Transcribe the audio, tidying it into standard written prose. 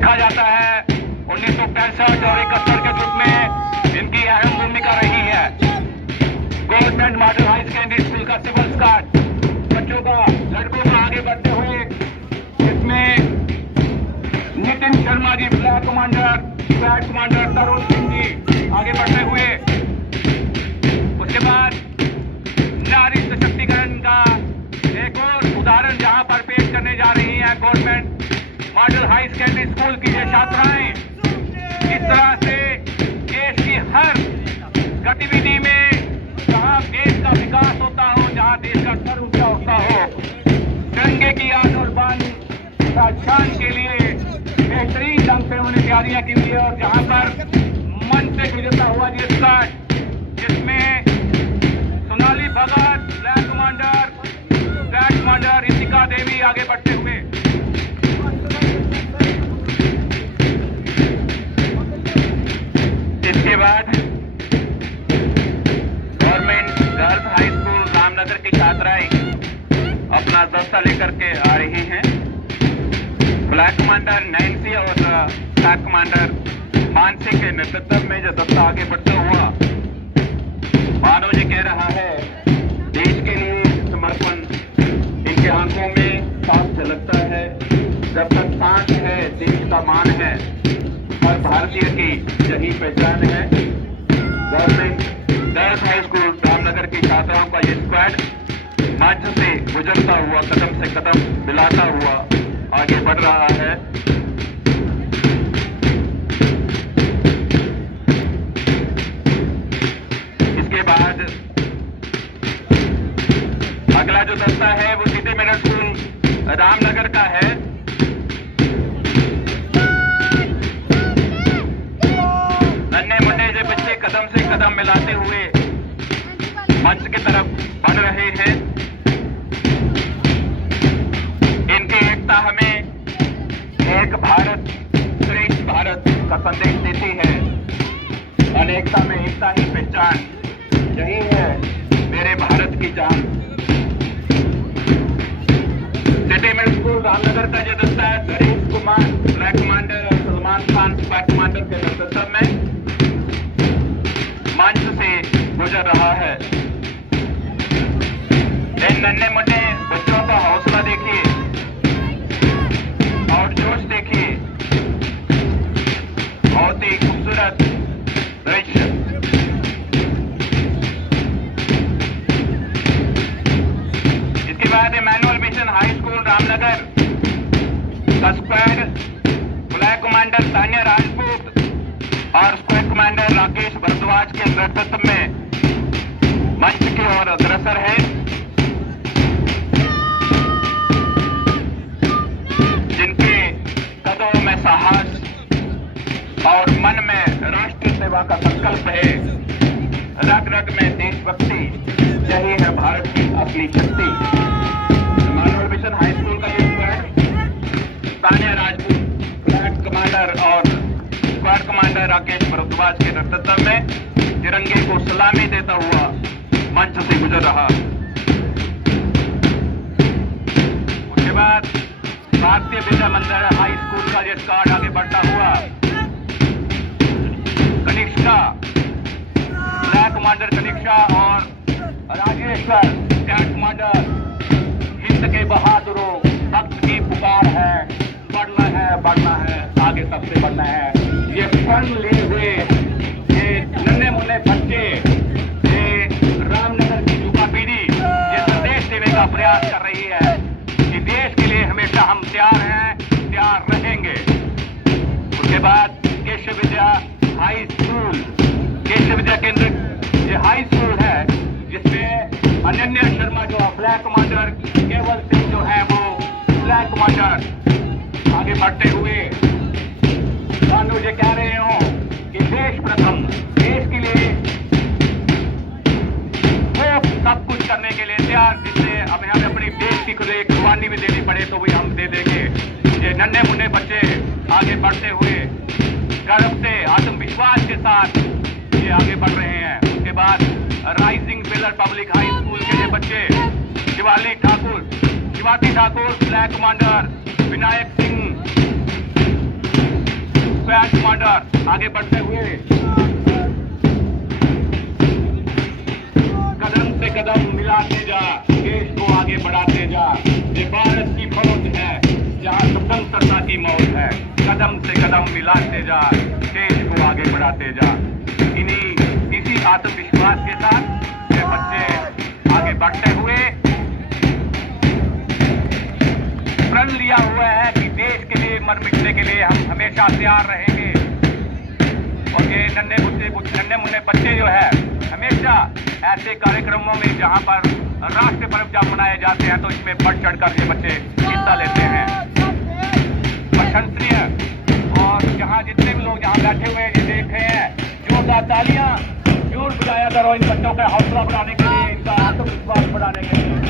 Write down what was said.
देखा जाता है 1965 और 71 के युग में इनकी अहम भूमिका रही है। Government model high secondary school का सिविल स्काट बच्चों का, लड़कों का आगे बढ़ते हुए इसमें Nitin Sharma G flag commander तरुण सिंह जी आगे बढ़ते हुए, उसके बाद नारी सशक्तिकरण का एक और उदाहरण जहां पर पेश करने जा रही है government model high secondary school की ये छात्राएं। इस तरह से देश की हर गतिविधि में जहां देश का विकास होता हो, जहां देश का स्तर ऊंचा होता हो, तिरंगे की आन और बान शान के लिए बेहतरीन ढंग से उन्होंने तैयारियां की हुई है। और जहां पर मन से गुजरता हुआ ये स्काट, जिसमें सोनाली भगत फ्लैग कमांडर इशिका देवी आगे बढ़ते हुए, इसके बाद government girls high School Ramnagar की छात्राएं अपना दस्ता लेकर के आ रही हैं। फ्लैग कमांडर नैन्सी और फ्लैग कमांडर मानसी के नेतृत्व में जो दस्ता आगे बढ़ता हुआ मानव जी कह रहा है, देश के लिए समर्पण इनके आंखों में साफ झलकता है। जब तक सांस है देश का मान है, हर भारतीय की यही पहचान है। Government girls high School Ramnagar की छात्राओं का ये स्क्वाड मंच से गुजरता हुआ, कदम से कदम मिलाता हुआ आगे बढ़ रहा है। इसके बाद अगला जो दस्ता है वो सिटी मिडल स्कूल रामनगर का है। नन्हे मुन्ने जो बच्चे कदम से कदम मिलाते हुए मंच की तरफ बढ़ रहे हैं। इनकी एकता हमें एक भारत श्रेष्ठ भारत का संदेश देती है। अनेकता में एकता ही पहचान, यही है मेरे भारत की जान। सिटी मिडल स्कूल रामनगर का जो दस्ता है नरेश कुमार फ्लैग कमांडर और सलमान खान फ्लैग कमांडर के नेतृत्व में मंच से गुजर रहा है। इन नन्हे मुन्ने बच्चों का हौसला देखिए और जोश देखिए, बहुत ही खूबसूरत दृश्य। इसके बाद Emmanuel Mission High School Ramnagar का squad flag commander Tanya Rajput और स्क्वाड कमांडर राकेश भारद्वाज के नेतृत्व में मंच की ओर अग्रसर है। जिनके कदमों में साहस और मन में राष्ट्र सेवा का संकल्प है, रग रग में देशभक्ति, यही है भारत की असली शक्ति। इमैनुअल मिशन हाई स्कूल का ये squad Tanya Rajput flag commander और स्क्वाड कमांडर राकेश भारद्वाज के नेतृत्व में तिरंगे को सलामी देता हुआ मंच से गुजर रहा। उसके बाद भारतीय विद्या मंदिर हाई स्कूल का ये स्क्वाड आगे बढ़ता हुआ कनिष्का फ्लैग कमांडर कनिष्का और राजेश्वर फ्लैग कमांडर, हिंद के बहादुरों, भक्त की पुकार है, बढ़ना है, आगे सबसे बढ़ना है। ये फन लिए हुए ये नन्हे मुन्ने बच्चे, ये रामनगर की युवा पीढ़ी ये संदेश देने का प्रयास कर रही है कि देश के लिए हमेशा हम तैयार हैं, तैयार रहेंगे। उसके बाद केशव विद्या हाई स्कूल, केशव विद्या केंद्र ये हाई स्कूल है जिसमें अनन्या शर्मा जो फ्लैग कमांडर, केवल सिंह जो है वो फ्लैग कमांडर आगे बढ़ते हुए मानो ये कह रहे हो कि देश प्रथम, देश के लिए वो सब कुछ करने के लिए तैयार, जिससे हमें अपनी देश की खुद एक कुर्बानी भी देनी पड़े तो भी हम दे देंगे। ये नन्हे मुन्ने बच्चे आगे बढ़ते हुए गर्व से, आत्मविश्वास के साथ ये आगे बढ़ रहे हैं। उसके बाद rising pillar public high school के ये बच्चे Shivaji Thakur flag commander, Vinayak Singh squad commander आगे बढ़ते हुए कदम से कदम मिलाते जा, देश को आगे बढ़ाते जा। ये भारत की फौज है जहाँ स्वतंत्रता की मौज है। कदम से कदम मिलाते जा, देश को आगे बढ़ाते जा। इसी आत्मविश्वास के साथ ये बच्चे आगे बढ़ते हुए प्रण लिया हुआ है कि देश के लिए मर मिटने के लिए हम हमेशा तैयार रहेंगे। और ये नन्हे मुन्ने बच्चे जो है हमेशा ऐसे कार्यक्रमों में जहां पर राष्ट्रीय पर्व जब मनाए जाते हैं तो इसमें बढ़ चढ़कर ये बच्चे हिस्सा लेते हैं। प्रशंसनीय। और जहां जितने भी लोग जहां बैठे हुए ये देख रहे हैं, जोरदार तालियां जोर बजाया करो इन बच्चों का हौसला बढ़ाने के लिए, इनका आत्मविश्वास बढ़ाने के लिए।